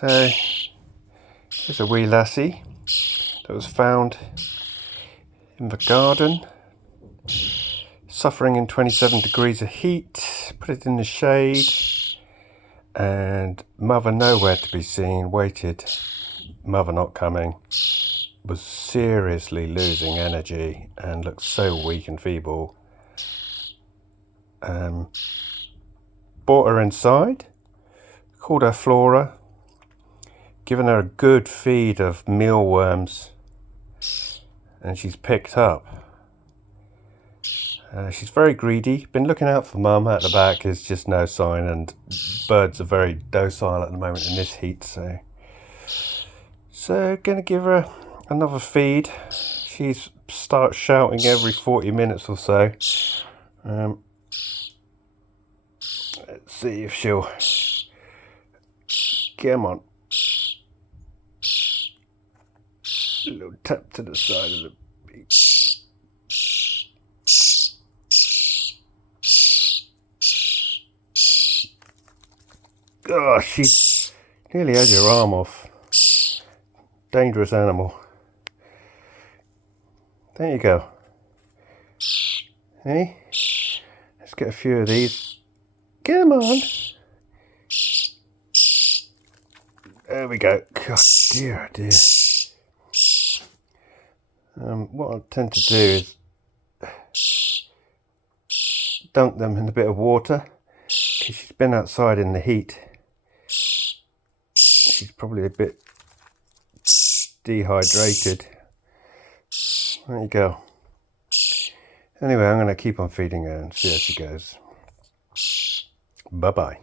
So here's a wee lassie that was found in the garden, suffering in 27 degrees of heat. Put it in the shade, and mother nowhere to be seen. Waited, mother not coming, was seriously losing energy and looked so weak and feeble. Brought her inside, called her Flora, given her a good feed of mealworms, and she's picked up. She's very greedy. Been looking out for mum. At the back is just no sign, and birds are very docile at the moment in this heat, so gonna give her another feed. She starts shouting every 40 minutes or so. Let's see if she'll come on. A little tap to the side of the beak. Oh, she nearly had your arm off. Dangerous animal. There you go. Hey, let's get a few of these. Come on. There we go. God, dear, dear. What I tend to do is dunk them in a bit of water, because she's been outside in the heat. She's probably a bit dehydrated. There you go. Anyway, I'm going to keep on feeding her and see how she goes. Bye-bye.